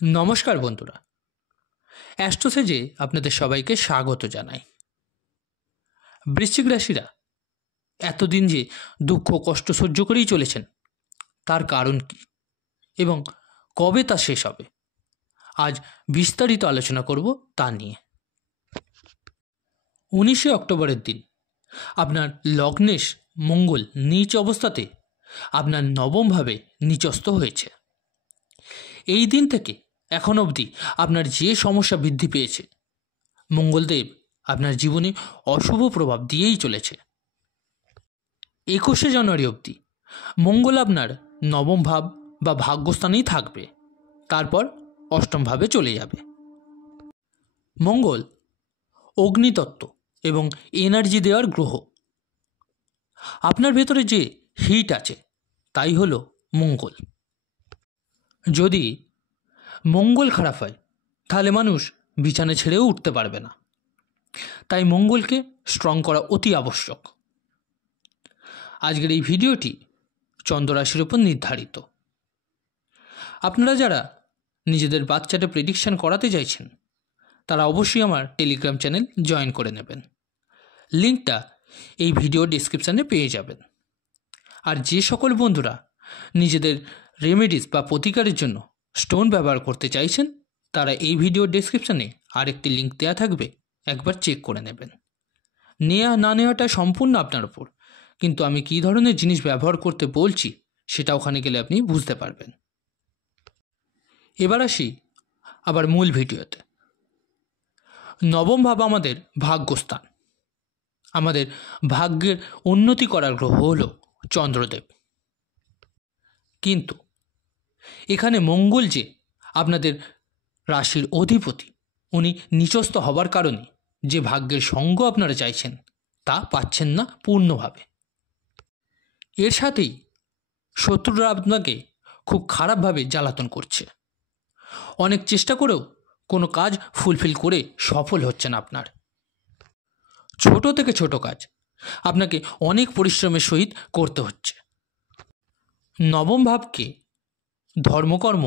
নমস্কার বন্ধুরা, অ্যাস্ট্রোসেজে আপনাদের সবাইকে স্বাগত জানাই। বৃশ্চিক রাশিরা এতদিন যে দুঃখ কষ্ট সহ্য করেই চলেছেন, তার কারণ কি এবং কবে তা শেষ হবে, আজ বিস্তারিত আলোচনা করব তা নিয়ে। 19শে অক্টোবরের দিন আপনার লগ্নেশ মঙ্গল নীচ অবস্থাতে আপনার নবমভাবে নীচস্থ হয়েছে। এই দিন থেকে এখন অবধি আপনার যে সমস্যা বৃদ্ধি পেয়েছে, মঙ্গলদেব আপনার জীবনে অশুভ প্রভাব দিয়েই চলেছে। 21শে জানুয়ারি অবধি মঙ্গল আপনার নবম ভাব বা ভাগ্যস্থানেই থাকবে, তারপর অষ্টম ভাবে চলে যাবে। মঙ্গল অগ্নিতত্ত্ব এবং এনার্জি দেওয়ার গ্রহ। আপনার ভেতরে যে হিট আছে তাই হলো মঙ্গল। যদি মঙ্গল খারাপ হয় তাহলে মানুষ বিছানা ছেড়েও উঠতে পারবে না, তাই মঙ্গলকে স্ট্রং করা অতি আবশ্যক। আজকের এই ভিডিওটি চন্দ্ররাশির উপর নির্ধারিত। আপনারা যারা নিজেদের বাচ্চাটা প্রেডিকশন করাতে চাইছেন তারা অবশ্যই আমার টেলিগ্রাম চ্যানেল জয়েন করে নেবেন, লিঙ্কটা এই ভিডিও ডিসক্রিপশানে পেয়ে যাবেন। আর যে সকল বন্ধুরা নিজেদের রেমেডিস বা প্রতিকারের জন্য স্টোন ব্যবহার করতে চাইছেন তারা এই ভিডিও ডিসক্রিপশানে আরেকটি লিঙ্ক দেওয়া থাকবে, একবার চেক করে নেবেন। নেওয়া না নেওয়াটা সম্পূর্ণ আপনার উপর, কিন্তু আমি কী ধরনের জিনিস ব্যবহার করতে বলছি সেটা ওখানে গেলে আপনি বুঝতে পারবেন। এবার আসি আবার মূল ভিডিওতে। নবম ভাব আমাদের ভাগ্যস্থান। আমাদের ভাগ্যের উন্নতি করার গ্রহ হল চন্দ্রদেব। কিন্তু এখানে মঙ্গল যে আপনাদের রাশির অধিপতি, উনি নিচস্থ হবার কারণে যে ভাগ্যের সঙ্গ আপনারা চাইছেন তা পাচ্ছেন না পূর্ণভাবে। এর সাথেই শত্রুরা আপনাকে খুব খারাপভাবে জ্বালাতন করছে। অনেক চেষ্টা করেও কোনো কাজ ফুলফিল করে সফল হচ্ছেন আপনার। ছোট থেকে ছোট কাজ আপনাকে অনেক পরিশ্রমের সহিত করতে হচ্ছে। নবম ভাবকে ধর্মকর্ম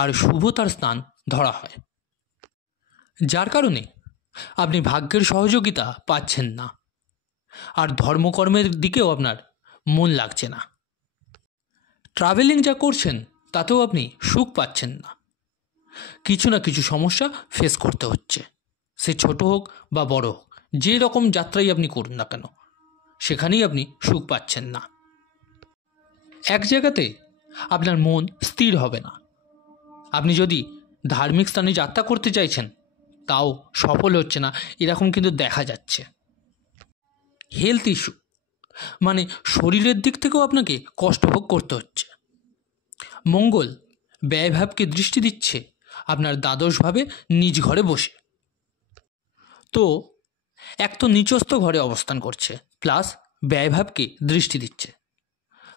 আর শুভতার স্থান ধরা হয়, যার কারণে আপনি ভাগ্যের সহযোগিতা পাচ্ছেন না, আর ধর্মকর্মের দিকেও আপনার মন লাগছে না। ট্রাভেলিং যা করছেন তাতেও আপনি সুখ পাচ্ছেন না। কিছু না কিছু সমস্যা ফেস করতে হচ্ছে, সে ছোট হোক বা বড় হোক, যে রকম যাত্রাই আপনি করুন না কেন সেখানেই আপনি সুখ পাচ্ছেন না। এক জায়গাতে আপনার মন স্থির হবে না। আপনি যদি ধার্মিক স্থানে যাত্রা করতে চাইছেন তাও সফল হচ্ছে না, এরকম কিন্তু দেখা যাচ্ছে। হেলথ ইস্যু মানে শরীরের দিক থেকেও আপনাকে কষ্ট ভোগ করতে হচ্ছে। মঙ্গল ব্যয়ভাবকে দৃষ্টি দিচ্ছে আপনার দ্বাদশভাবে নিজ ঘরে বসে। তো এক তো নিচস্থ ঘরে অবস্থান করছে, প্লাস ব্যয়ভাবকে দৃষ্টি দিচ্ছে।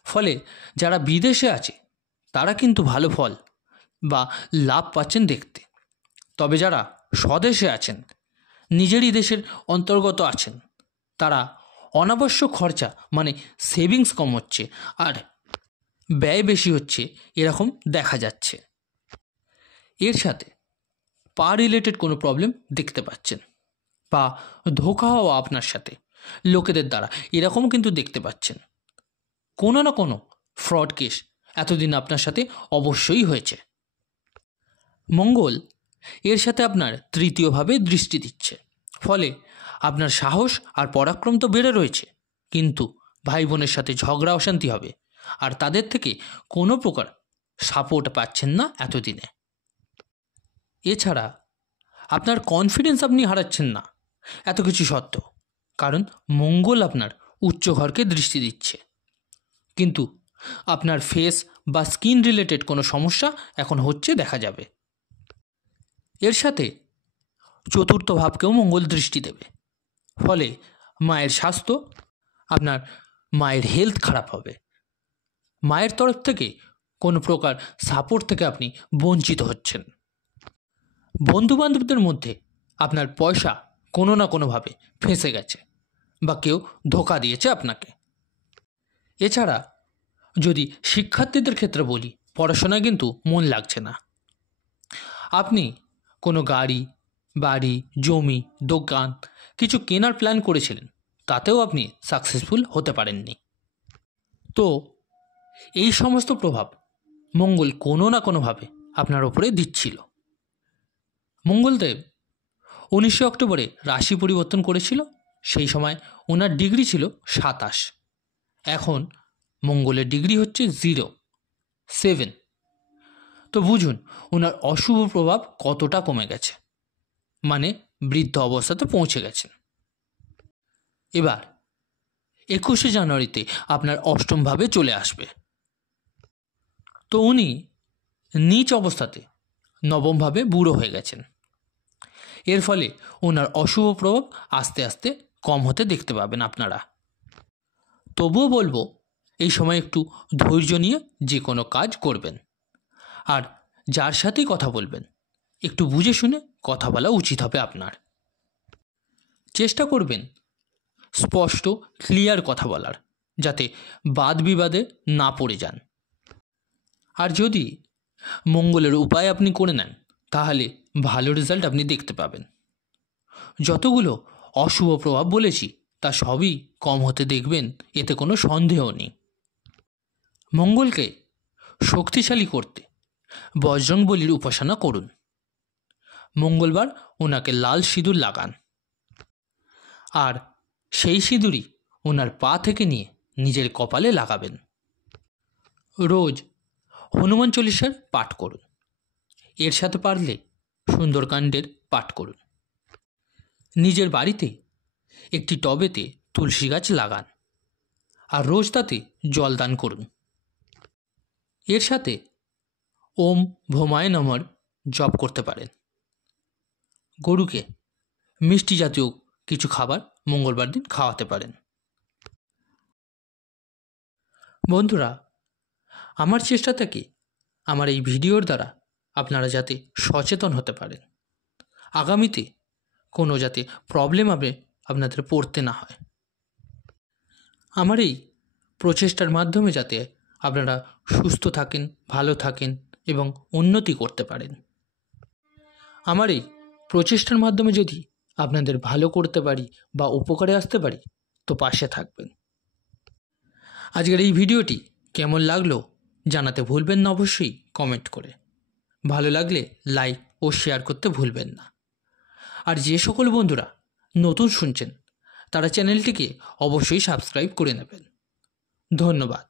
ফলে যারা বিদেশে আছে তারা কিন্তু ভালো ফল বা লাভ পাচ্ছেন দেখতে। তবে যারা স্বদেশে আছেন, নিজেরই দেশের অন্তর্গত আছেন, তারা অনাবশ্যক খরচা মানে সেভিংস কম হচ্ছে আর ব্যয় বেশি হচ্ছে, এরকম দেখা যাচ্ছে। এর সাথে পা রিলেটেড কোনো প্রবলেম দেখতে পাচ্ছেন, বা ধোঁকা হওয়া আপনার সাথে লোকেদের দ্বারা এরকম কিন্তু দেখতে পাচ্ছেন। কোনো না কোনো ফ্রড কেস এতদিন আপনার সাথে অবশ্যই হয়েছে। মঙ্গল এর সাথে আপনার তৃতীয়ভাবে দৃষ্টি দিচ্ছে, ফলে আপনার সাহস আর পরাক্রম তো বেড়ে রয়েছে, কিন্তু ভাই বোনের সাথে ঝগড়া অশান্তি হবে, আর তাদের থেকে কোনো প্রকার সাপোর্ট পাচ্ছেন না এতদিনে। এছাড়া আপনার কনফিডেন্স আপনি হারাচ্ছেন না এত কিছু সত্ত্বেও, কারণ মঙ্গল আপনার উচ্চ ঘরকে দৃষ্টি দিচ্ছে। কিন্তু আপনার ফেস বা স্কিন রিলেটেড কোনো সমস্যা এখন হচ্ছে দেখা যাবে। এর সাথে চতুর্থ ভাবকেও মঙ্গল দৃষ্টি দেবে, ফলে মায়ের স্বাস্থ্য, আপনার মায়ের হেলথ খারাপ হবে। মায়ের তরফ থেকে কোনো প্রকার সাপোর্ট থেকে আপনি বঞ্চিত হচ্ছেন। বন্ধুবান্ধবদের মধ্যে আপনার পয়সা কোনো না কোনোভাবে ফেঁসে গেছে বা কেউ ধোঁকা দিয়েছে আপনাকে। এছাড়া যদি শিক্ষার্থীদের ক্ষেত্রে বলি, পড়াশোনায় কিন্তু মন লাগছে না। আপনি কোনো গাড়ি, বাড়ি, জমি, দোকান কিছু কেনার প্ল্যান করেছিলেন, তাতেও আপনি সাকসেসফুল হতে পারেননি। তো এই সমস্ত প্রভাব মঙ্গল কোনো না কোনোভাবে আপনার ওপরে দিচ্ছিল। মঙ্গলদেব 19 অক্টোবরে রাশি পরিবর্তন করেছিল। সেই সময় ওনার ডিগ্রি ছিল 27। এখন মঙ্গলের ডিগ্রি হচ্ছে 7। তো বুঝুন ওনার অশুভ প্রভাব কতটা কমে গেছে, মানে বৃদ্ধ অবস্থাতে পৌঁছে গেছেন। এবার 21শে জানুয়ারিতে আপনার অষ্টমভাবে চলে আসবে। তো উনি নিচ অবস্থাতে নবমভাবে বুড়ো হয়ে গেছেন। এর ফলে ওনার অশুভ প্রভাব আস্তে আস্তে কম হতে দেখতে পাবেন আপনারা। তবুও বলবো এই সময় একটু ধৈর্য নিয়ে যে কোনো কাজ করবেন, আর যার সাথেই কথা বলবেন একটু বুঝে শুনে কথা বলা উচিত হবে আপনার। চেষ্টা করবেন স্পষ্ট ক্লিয়ার কথা বলার, যাতে বাদ বিবাদে না পড়ে যান। আর যদি মঙ্গলের উপায় আপনি করে নেন তাহলে ভালো রেজাল্ট আপনি দেখতে পাবেন। যতগুলো অশুভ প্রভাব বলেছি তা সবই কম হতে দেখবেন, এতে কোনো সন্দেহ নেই। মঙ্গলকে শক্তিশালী করতে বজরংবলীর উপাসনা করুন। মঙ্গলবার ওনাকে লাল সিঁদুর লাগান, আর সেই সিঁদুরই ওনার পা থেকে নিয়ে নিজের কপালে লাগাবেন। রোজ হনুমান চল্লিশার পাঠ করুন। এর সাথে পারলে সুন্দরকাণ্ডের পাঠ করুন। নিজের বাড়িতে একটি টবেতে তুলসী গাছ লাগান, আর রোজ তাতে জল দান করুন। এর সাথে ওম ভোমায় নমঃ জপ করতে পারেন। গরুকে মিষ্টি জাতীয় কিছু খাবার মঙ্গলবার দিন খাওয়াতে পারেন। বন্ধুরা, আমার চেষ্টা থেকে আমার এই ভিডিওর দ্বারা আপনারা যাতে সচেতন হতে পারেন, আগামীতে কোনো যাতে প্রবলেম আপনাদের পড়তে না হয়। আমার এই প্রচেষ্টার মাধ্যমে যাতে আপনারা সুস্থ থাকেন, ভালো থাকেন এবং উন্নতি করতে পারেন। আমার এই প্রচেষ্টার মাধ্যমে যদি আপনাদের ভালো করতে পারি বা উপকারে আসতে পারি তো পাশে থাকবেন। আজকের এই ভিডিওটি কেমন লাগলো জানাতে ভুলবেন না, অবশ্যই কমেন্ট করে। ভালো লাগলে লাইক ও শেয়ার করতে ভুলবেন না। আর যে সকল বন্ধুরা নতুন শুনছেন তারা চ্যানেলটিকে অবশ্যই সাবস্ক্রাইব করে নেবেন। ধন্যবাদ।